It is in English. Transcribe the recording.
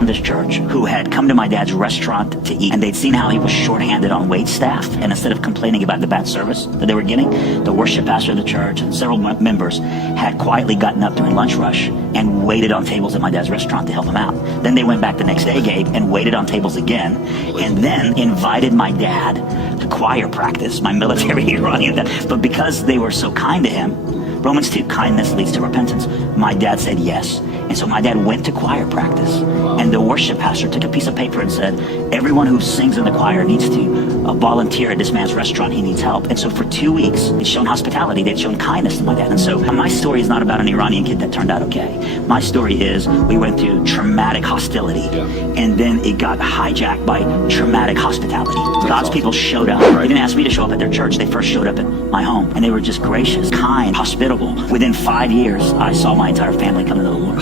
from this church who had come to my dad's restaurant to eat, and they'd seen how he was shorthanded on wait staff, and instead of complaining about the bad service that they were getting, the worship pastor of the church and several members had quietly gotten up during lunch rush and waited on tables at my dad's restaurant to help him out. Then they went back the next day, Gabe, and waited on tables again, and then invited my dad to choir practice, my military Iranian dad. But because they were so kind to him, Romans 2, kindness leads to repentance, my dad said yes. And so my dad went to choir practice, and the worship pastor took a piece of paper and said, everyone who sings in the choir needs to volunteer at this man's restaurant. He needs help. And so for 2 weeks, they'd shown hospitality. They'd shown kindness to my dad. And so my story is not about an Iranian kid that turned out okay. My story is we went through traumatic hostility, and then it got hijacked by traumatic hospitality. God's people showed up. They didn't ask me to show up at their church. They first showed up at my home, and they were just gracious, kind, hospitable. Within 5 years, I saw my entire family come to the Lord.